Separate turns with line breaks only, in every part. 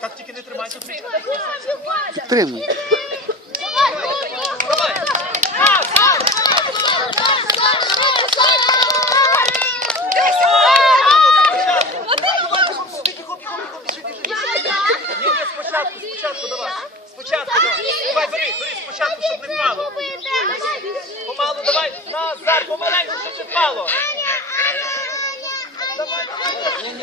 Так тільки не тримайся. Тримай. Помалу, давай, назад, помаленьку, щоб не впало. Давай,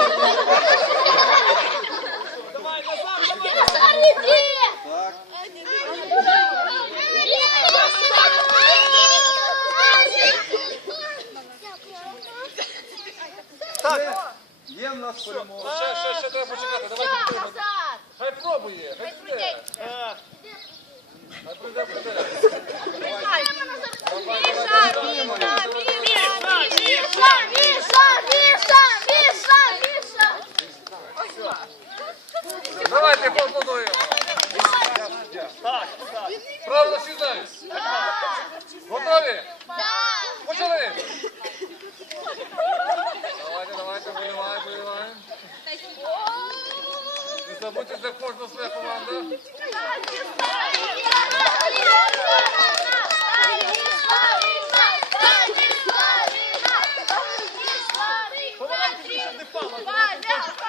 давай, Назар, давай. Так.
Є в нас перемога.
Ще, ще, ще треба почекати. Давай. Хай пробує, хай.
А,
Хай прийде, прийде. Давайте поаплодуємо.
Так, так.
Правильно сідають. Готові? Почали. Давайте, давайте, виливаємо, виливаємо. Не забудьте, де кожна своя команда. Ваня!